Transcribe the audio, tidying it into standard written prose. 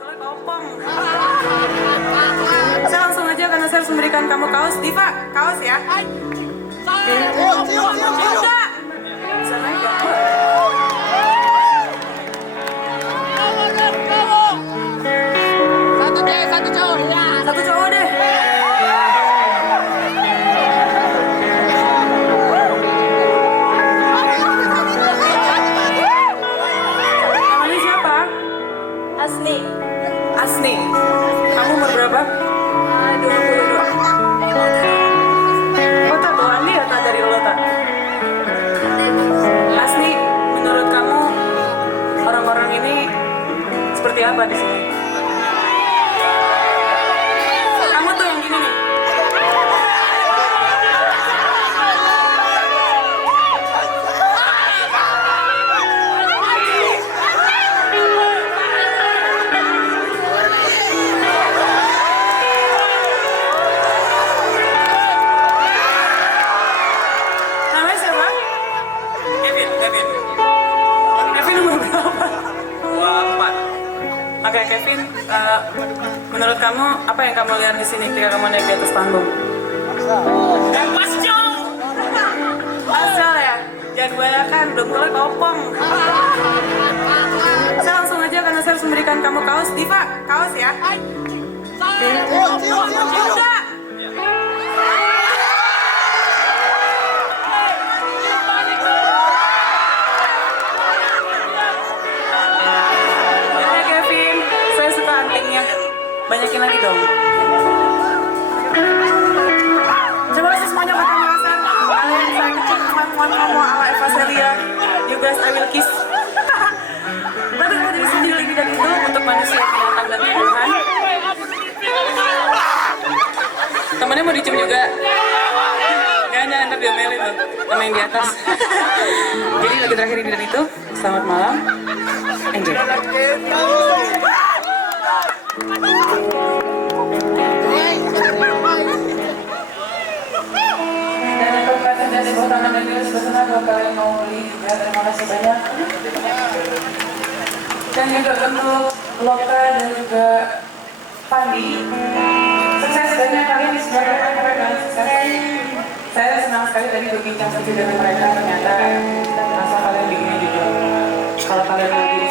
Opong. Saya langsung aja karena saya harus memberikan kamu kaos. Diva, kaos ya. Udah. Bisa naik gak? Satu cowok. Satu cowok deh. Namanya siapa? Asli. Asni. Kamu umur berapa? 22. Oh, tak tuan ya, tak dari lo tak. Asni, menurut kamu orang-orang ini seperti apa di sini? Kamu tuh yang gini nih. Namanya siapa? Kevin. Kevin umur berapa? 24. Oke, Kevin, menurut kamu apa yang kamu lihat di sini ketika kamu naik di atas panggung? Pas jauh. Asal ya, jangan kebanyakan, belum keluar kopong. Saya langsung aja karena saya harus memberikan kamu kaos. Diva, kaos ya. Udah. Ya Kevin, saya suka antingnya. Banyakin lagi dong. Coba langsung semuanya pakai kekerasan. Kalian saya kecil ngomong ala Eva Celia. You guys I will kiss. Tapi mau jadi sendiri lebih dari itu untuk manusia binatang dan tumbuhan. Temennya mau dicium juga. Jangan ntar diomelin tuh sama yang di atas. Jadi lagu terakhir ini dan itu. Selamat malam. Enjoy. Dan untuk kata dan tepuk tangan dan juga sebelah sana kalau kalian mau beli juga terima kasih banyak. Dan juga untuk Loka dan juga Pandi. Sukses banyak kalian di sebelah mereka sukses. Saya senang sekali tadi berbincang sedikit dengan mereka, ternyata masa kalian begini juga. Kalau kalian lebih